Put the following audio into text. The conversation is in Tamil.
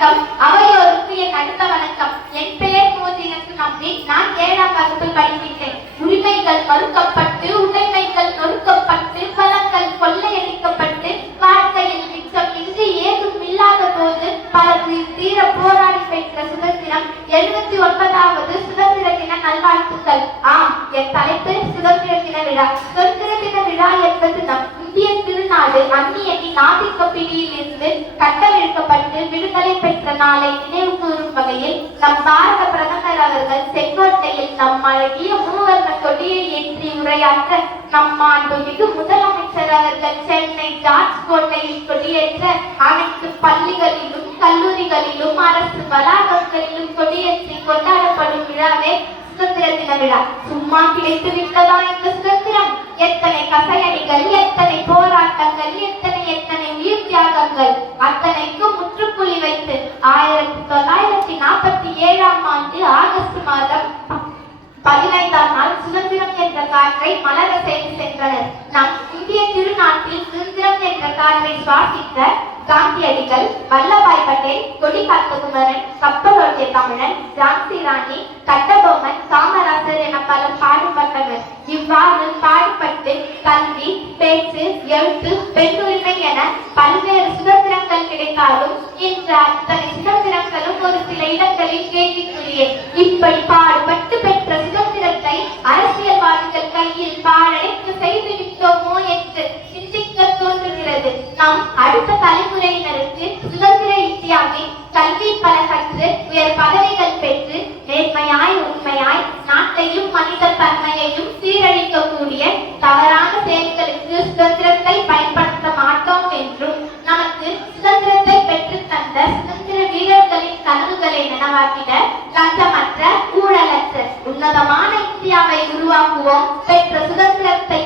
வணக்கம். அவையோருக்கு என் அடுத்த வணக்கம். என் பெயர் மோதினத்து நம்பி. நான் 7ஆம் வகுப்பில் படிக்கின்றேன். உரிமைகள் மறுக்கப்பட்டு, உடைமைகள் நொறுக்கப்பட்டு, பலங்கள் கொள்ளையடிக்கப்பட்டு, வாழ்க்கையில் மிச்சம் இன்றி ஏதும் இல்லாத போது பலர் தீர போராடி பெற்ற சுதந்திரம் 79வது சுதந்திர தின நல்வாழ்த்துக்கள். ஆம், என் தலைப்பு சுதந்திர தின விழா. சுதந்திர தின விழா என்பது நம் இந்திய திருநாடு அந்நியனின் ஆதிக்க பிடியில் இருந்து கட்டவிழ்க்கப்பட்டு விடுதலை பெற்ற நாளை நினைவு கூறும் வகையில் நம் பாரத பிரதமர் அவர்கள் செங்கோட்டையில் நம் அழகிய மூவர்ண கொடியை ஏற்றி உரையாற்ற, நம் மாண்புமிகு முதலமைச்சர் அவர்கள் சென்னை ஜார்ஜ் கோட்டையில் கொடியேற்ற, அனைத்து பள்ளிகளிலும் கல்லூரிகளிலும் அரசு வளாகங்களிலும் கொடியேற்றி கொண்டாடப்படும் விழாவே சுதந்திர தின விழா. சும்மா கிடைத்து விட்டதா இந்த சுதந்திரம்? எத்தனை கசையடிகள், எத்தனை போராட்டங்கள், எத்தனை உயிர் தியாகங்கள், அத்தனைக்கும் முற்றுப்புள்ளி வைத்து 1947ஆம் ஆண்டு ஆகஸ்ட் மாதம் 15ஆம் நாள் சுதந்திரம் என்ற காற்றை மலர செய்து சென்றனர். நம் இந்திய திருநாட்டில் சுதந்திரம் என்ற காற்றை சுவாசித்த காந்தியடிகள், வல்லபாய் பட்டேல், கொடிகாத்த குமரன், கப்பலோட்டிய தமிழன், ஜான்சி ராணி, கட்டபொம்மன், காமராசர் என பலர் பாடுபட்டனர். இவ்வாறு பாடுபட்டு கல்வி, பேச்சு, எழுத்து, பெண்ணுரிமை என பல்வேறு சுதந்திரங்கள் கிடைத்தாலும் இன்று அத்தனை சுதந்திரங்களும் ஒரு சில இடங்களில் கேள்விக்குரியே. இப்படி பாடுபட்டு பெற்ற சுதந்திரத்தை அரசியல்வாதிகள் கையில் பாழடைத்து செய்து விட்டோமோ என்று சிந்திக்க தோன்றுகிறது. நாம் அடுத்த தலைமுறையினருக்கு சுதந்திர இந்தியாவில் கல்வி பல கற்று உயர் பதவிகள் பெற்று நேர்மையாய் உண்மையாய் நாட்டையும் மனித தன்மையையும் சீரழிக்கக்கூடிய தவறான செயல்களுக்கு சுதந்திரத்தை பயன்படுத்த மாட்டோம் என்றும், நமக்கு சுதந்திரத்தை பெற்று தந்த சுதந்திர வீரர்களின் கனவுகளை நனவாக்கிட லஞ்சமற்ற ஊழலற்ற உன்னதமான இந்தியாவை உருவாக்குவோம். பெற்ற சுதந்திரத்தை